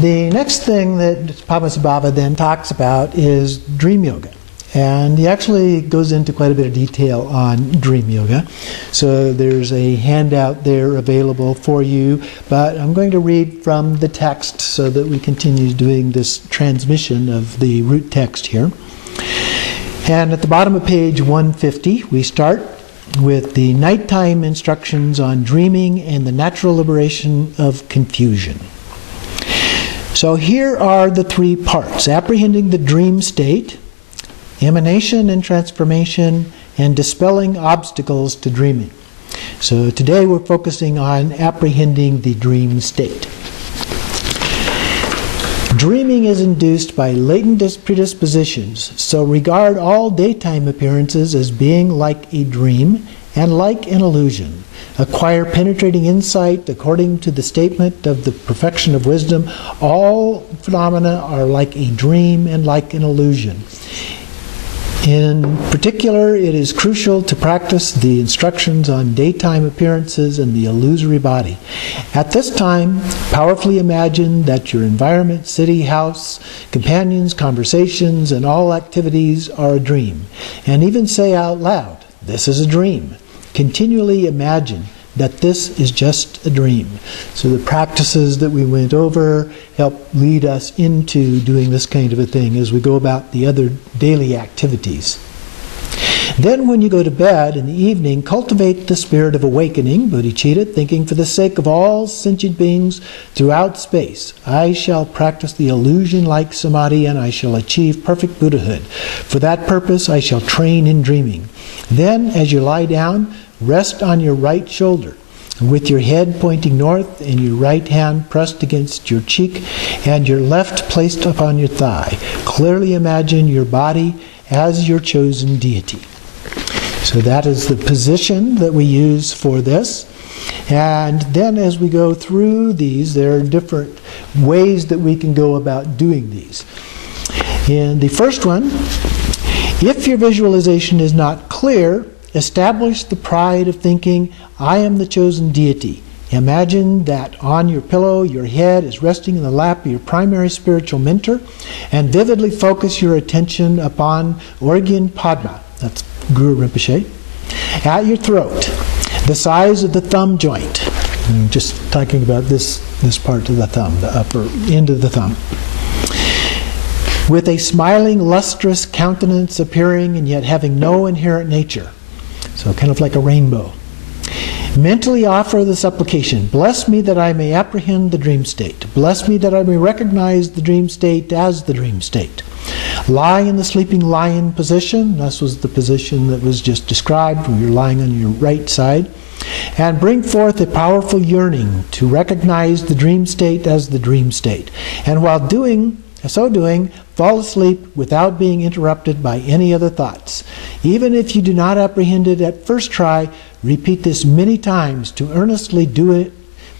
The next thing that Padmasambhava then talks about is dream yoga. And he actually goes into quite a bit of detail on dream yoga. So there's a handout there available for you, but I'm going to read from the text so that we continue doing this transmission of the root text here. And at the bottom of page 150, we start with the nighttime instructions on dreaming and the natural liberation of confusion. So here are the three parts: apprehending the dream state, emanation and transformation, and dispelling obstacles to dreaming. So today we're focusing on apprehending the dream state. Dreaming is induced by latent predispositions, so regard all daytime appearances as being like a dream and like an illusion. Acquire penetrating insight according to the statement of the perfection of wisdom. All phenomena are like a dream and like an illusion. In particular, it is crucial to practice the instructions on daytime appearances and the illusory body. At this time, powerfully imagine that your environment, city, house, companions, conversations, and all activities are a dream. And even say out loud, "This is a dream." Continually imagine that this is just a dream. So the practices that we went over help lead us into doing this kind of a thing as we go about the other daily activities. Then when you go to bed in the evening, cultivate the spirit of awakening, bodhicitta, thinking, for the sake of all sentient beings throughout space, I shall practice the illusion-like samadhi and I shall achieve perfect Buddhahood. For that purpose I shall train in dreaming. Then, as you lie down, rest on your right shoulder, with your head pointing north and your right hand pressed against your cheek and your left placed upon your thigh. Clearly imagine your body as your chosen deity. So that is the position that we use for this. And then as we go through these, there are different ways that we can go about doing these. In the first one, if your visualization is not clear, establish the pride of thinking, I am the chosen deity. Imagine that on your pillow, your head is resting in the lap of your primary spiritual mentor, and vividly focus your attention upon Orgyen Padma, that's Guru Rinpoche, at your throat, the size of the thumb joint. I'm just talking about this part of the thumb, the upper end of the thumb. With a smiling, lustrous countenance appearing and yet having no inherent nature. So kind of like a rainbow. Mentally offer the supplication, bless me that I may apprehend the dream state. Bless me that I may recognize the dream state as the dream state. Lie in the sleeping lion position. This was the position that was just described, where you're lying on your right side. And bring forth a powerful yearning to recognize the dream state as the dream state. And while so doing, fall asleep without being interrupted by any other thoughts. Even if you do not apprehend it at first try, repeat this many times to earnestly do it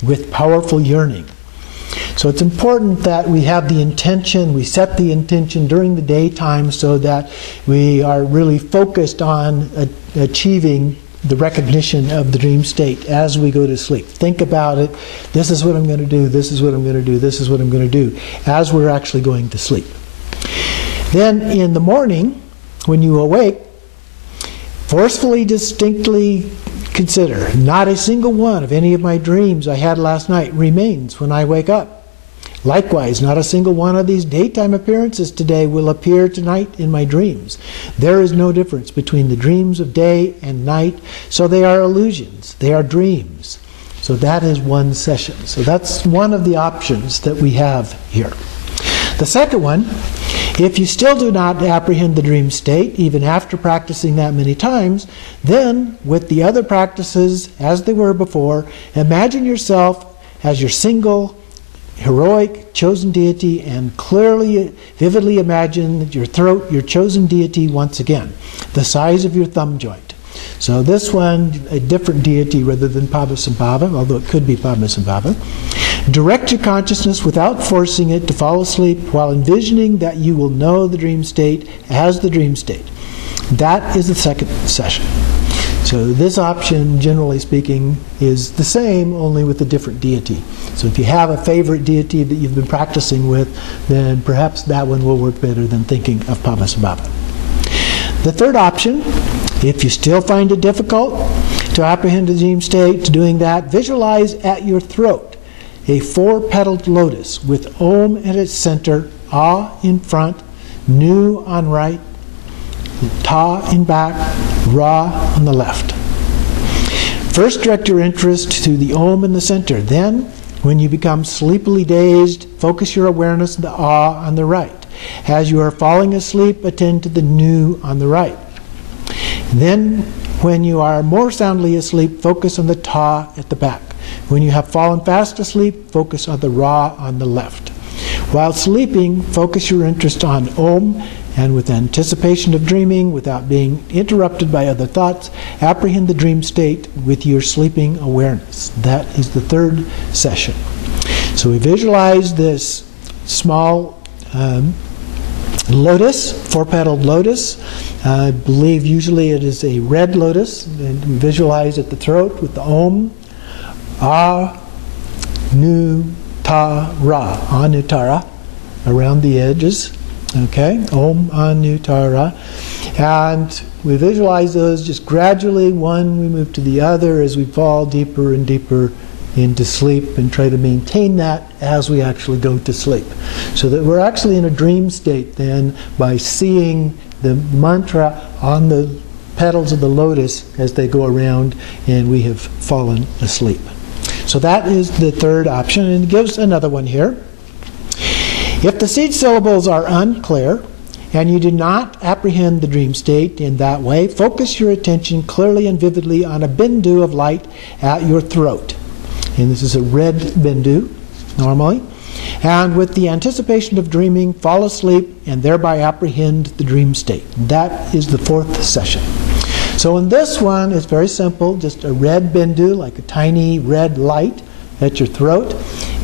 with powerful yearning. So it's important that we have the intention, we set the intention during the daytime so that we are really focused on achieving the recognition of the dream state as we go to sleep. Think about it. This is what I'm going to do. This is what I'm going to do. This is what I'm going to do as we're actually going to sleep. Then in the morning, when you awake, forcefully, distinctly consider, not a single one of any of my dreams I had last night remains when I wake up. Likewise, not a single one of these daytime appearances today will appear tonight in my dreams. There is no difference between the dreams of day and night, so they are illusions, they are dreams. So that is one session. So that's one of the options that we have here. The second one, if you still do not apprehend the dream state, even after practicing that many times, then with the other practices as they were before, imagine yourself as your single, heroic, chosen deity, and clearly, vividly imagine your throat, your chosen deity once again, the size of your thumb joint. So this one, a different deity rather than Padmasambhava, although it could be Padmasambhava. Direct your consciousness without forcing it to fall asleep while envisioning that you will know the dream state as the dream state. That is the second session. So this option, generally speaking, is the same, only with a different deity. So if you have a favorite deity that you've been practicing with, then perhaps that one will work better than thinking of Padmasambhava. The third option, if you still find it difficult to apprehend the dream state, doing that, visualize at your throat a 4-petaled lotus with Om at its center, Ah in front, Nu on right, Ta in back, Ra on the left. First, direct your interest to the Om in the center. Then, when you become sleepily dazed, focus your awareness on the Ah on the right. As you are falling asleep, attend to the Nu on the right. Then, when you are more soundly asleep, focus on the Ta at the back. When you have fallen fast asleep, focus on the Ra on the left. While sleeping, focus your interest on Om, and with anticipation of dreaming, without being interrupted by other thoughts, apprehend the dream state with your sleeping awareness. That is the third session. So we visualize this small lotus, 4-petaled lotus. I believe usually it is a red lotus. And we visualize at the throat with the Om, Ah, Nu, Ta, Ra, Anutara, around the edges. Okay, Om, Anu, Ta, Ra. And we visualize those just gradually, one we move to the other as we fall deeper and deeper into sleep, and try to maintain that as we actually go to sleep. So that we're actually in a dream state then by seeing the mantra on the petals of the lotus as they go around and we have fallen asleep. So that is the third option, and it gives another one here. If the seed syllables are unclear and you do not apprehend the dream state in that way, focus your attention clearly and vividly on a bindu of light at your throat. And this is a red bindu, normally. And with the anticipation of dreaming, fall asleep and thereby apprehend the dream state. That is the fourth session. So in this one, it's very simple, just a red bindu, like a tiny red light at your throat,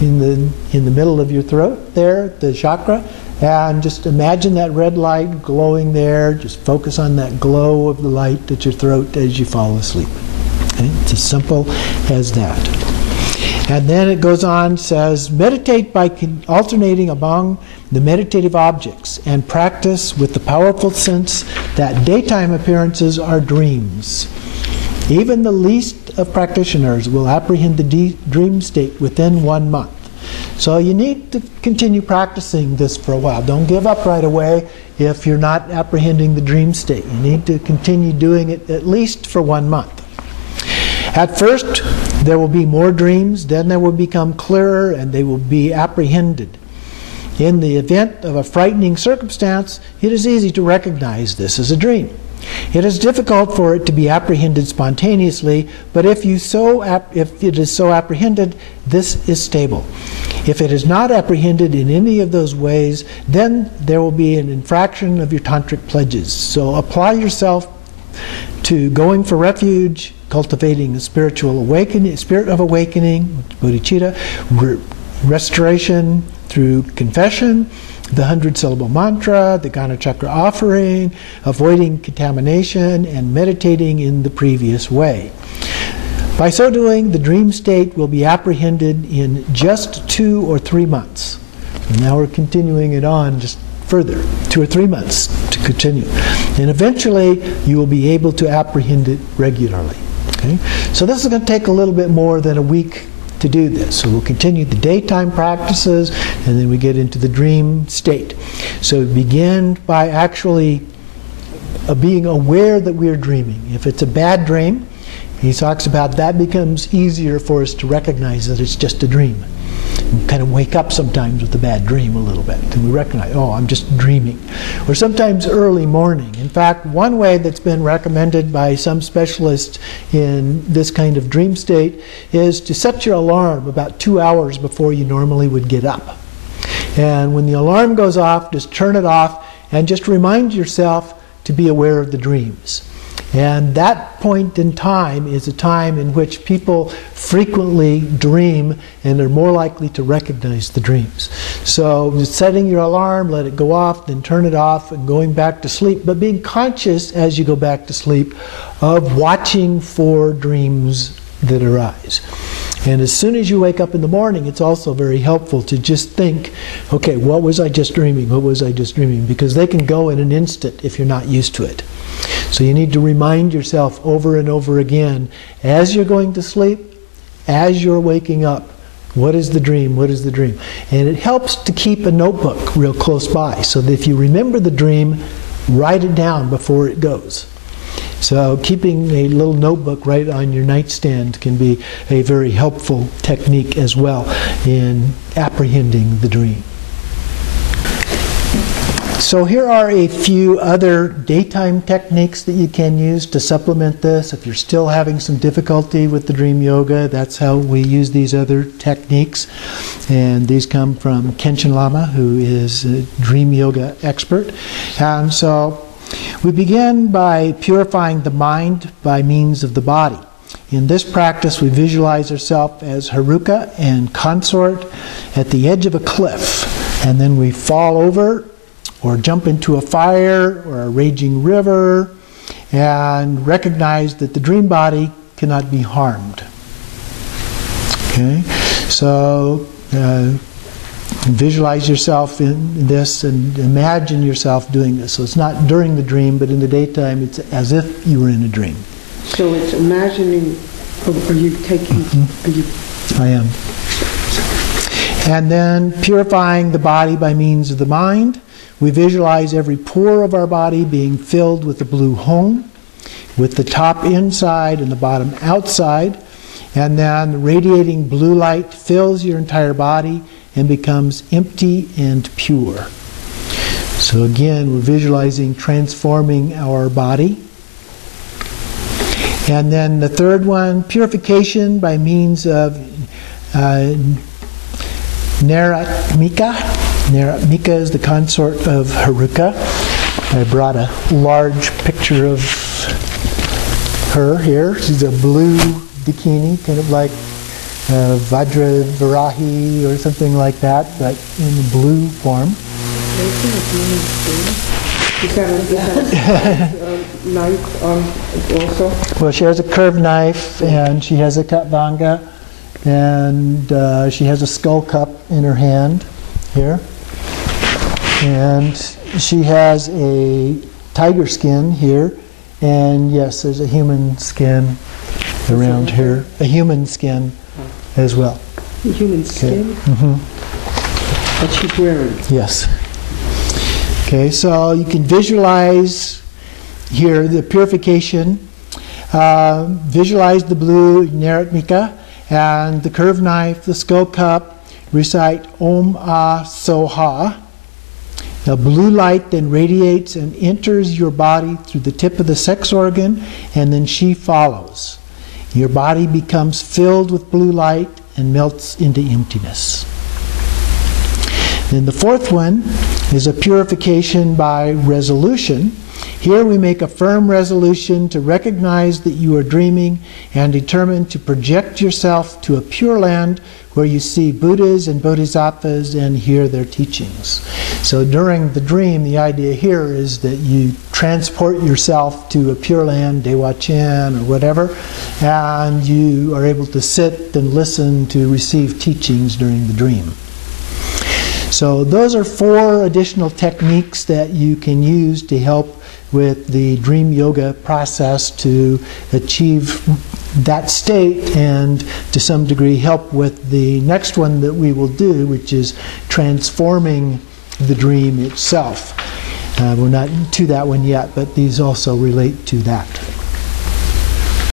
in the middle of your throat there, the chakra. And just imagine that red light glowing there. Just focus on that glow of the light at your throat as you fall asleep. Okay? It's as simple as that. And then it goes on, says, meditate by alternating among the meditative objects and practice with the powerful sense that daytime appearances are dreams. Even the least of practitioners will apprehend the dream state within 1 month. So you need to continue practicing this for a while. Don't give up right away if you're not apprehending the dream state. You need to continue doing it at least for 1 month. At first, there will be more dreams, then they will become clearer and they will be apprehended. In the event of a frightening circumstance, it is easy to recognize this as a dream. It is difficult for it to be apprehended spontaneously, but if it is so apprehended, this is stable. If it is not apprehended in any of those ways, then there will be an infraction of your tantric pledges. So apply yourself to going for refuge, cultivating a spiritual awakening, spirit of awakening, bodhicitta, restoration through confession, the 100-syllable mantra, the Gana Chakra offering, avoiding contamination, and meditating in the previous way. By so doing, the dream state will be apprehended in just 2 or 3 months. And now we're continuing it on just further, 2 or 3 months to continue. And eventually, you will be able to apprehend it regularly. Okay? So this is going to take a little bit more than a week to do this. So we'll continue the daytime practices, and then we get into the dream state. So begin by actually being aware that we are dreaming. If it's a bad dream, he talks about that becomes easier for us to recognize that it's just a dream. We kind of wake up sometimes with a bad dream a little bit, and we recognize, oh, I'm just dreaming. Or sometimes early morning. In fact, one way that's been recommended by some specialists in this kind of dream state is to set your alarm about 2 hours before you normally would get up. And when the alarm goes off, just turn it off and just remind yourself to be aware of the dreams. And that point in time is a time in which people frequently dream and are more likely to recognize the dreams. So setting your alarm, let it go off, then turn it off, and going back to sleep, but being conscious as you go back to sleep of watching for dreams that arise. And as soon as you wake up in the morning, it's also very helpful to just think, okay, what was I just dreaming? What was I just dreaming? Because they can go in an instant if you're not used to it. So you need to remind yourself over and over again, as you're going to sleep, as you're waking up, what is the dream? What is the dream? And it helps to keep a notebook real close by, so that if you remember the dream, write it down before it goes. So keeping a little notebook right on your nightstand can be a very helpful technique as well in apprehending the dream. So here are a few other daytime techniques that you can use to supplement this. If you're still having some difficulty with the dream yoga, that's how we use these other techniques. And these come from Kenshin Lama, who is a dream yoga expert. And so we begin by purifying the mind by means of the body. In this practice, we visualize ourselves as Haruka and consort at the edge of a cliff. And then we fall over or jump into a fire or a raging river and recognize that the dream body cannot be harmed. Okay? So visualize yourself in this and imagine yourself doing this. So it's not during the dream, but in the daytime it's as if you were in a dream. So it's imagining, are you taking, are you? I am. And then purifying the body by means of the mind. We visualize every pore of our body being filled with the blue home, with the top inside and the bottom outside, and then radiating blue light fills your entire body and becomes empty and pure. So again, we're visualizing transforming our body. And then the third one, purification by means of Naratmika. Naratmika is the consort of Haruka. I brought a large picture of her here. She's a blue bikini, kind of like Vajra Varahi or something like that, but in blue form. Is that a knife also? Well, she has a curved knife, and she has a katvanga, and she has a skull cup in her hand here. And she has a tiger skin here, and yes, there's a human skin around here. A human skin as well. A human skin? Mm-hmm. That she's wearing? Yes. Okay, so you can visualize here the purification. Visualize the blue Naratmika and the curved knife, the skull cup. Recite Om Ah Soha. The blue light then radiates and enters your body through the tip of the sex organ, and then she follows. Your body becomes filled with blue light and melts into emptiness. Then the fourth one is a purification by resolution. Here we make a firm resolution to recognize that you are dreaming and determine to project yourself to a pure land where you see Buddhas and Bodhisattvas and hear their teachings. So during the dream, the idea here is that you transport yourself to a pure land, Dewa Chen or whatever, and you are able to sit and listen to receive teachings during the dream. So those are 4 additional techniques that you can use to help with the dream yoga process to achieve that state and to some degree help with the next one that we will do, which is transforming the dream itself. We're not to that one yet, but these also relate to that.